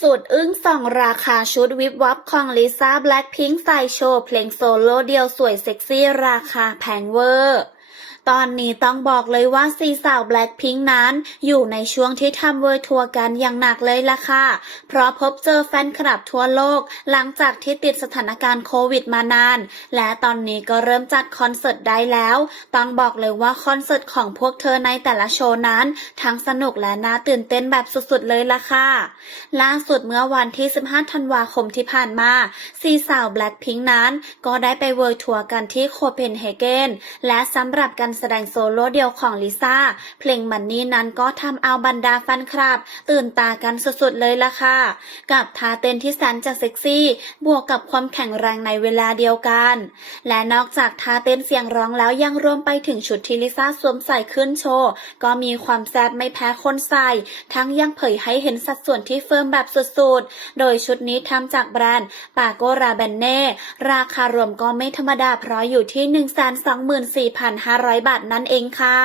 สุดอึ้งส่องราคาชุดวิบวับของลิซ่าแบล็คพิงค์ใส่โชว์เพลงโซโล่เดียวสวยเซ็กซี่ราคาแพงเวอร์ ตอนนี้ต้องบอกเลยว่าสีสาวแบล็คพิงค์นั้น อยู่ในช่วงที่ทำเวอร์ทัวร์กันอย่างหนักเลยล่ะค่ะ เพราะพบเจอแฟนคลับทั่วโลก หลังจากที่ติดสถานการณ์โควิดมานาน และตอนนี้ก็เริ่มจัดคอนเสิร์ตได้แล้ว ต้องบอกเลยว่าคอนเสิร์ตของพวกเธอในแต่ละโชว์นั้น ทั้งสนุกและน่าตื่นเต้นแบบสุดๆเลยล่ะค่ะ ล่าสุดเมื่อวันที่ 15 ธันวาคมที่ผ่านมาซีสาวแบล็คพิงค์นั้น ก็ได้ไปเวิร์ทัวร์กันที่โคเปนเฮเกนและสำหรับการแสดงโซโล่เดียวของลิซ่า เพลงมันนี่นั้นก็ทำเอาบรรดาแฟนคลับ ตื่นตากันสุดๆเลยล่ะค่ะ กับท่าเต้นที่แสนจะเซ็กซี่ บวกกับความแข็งแรงในเวลาเดียวกัน และนอกจากท่าเต้นเสียงร้องแล้วยังรวมไปถึงชุดที่ลิซ่าสวมใส่ขึ้นโชว์ ก็มีความแซ่บไม่แพ้คนใส่ ทั้งยังเผยให้เห็นสัดส่วนที่เฟิร์มแบบสุดๆ โดยชุดนี้ทำจากแบรนด์ปาโกราแบนเน่ราคารวมก็ไม่ธรรมดาเพราะอยู่ที่ 124,500 บาทนั่นเองค่ะ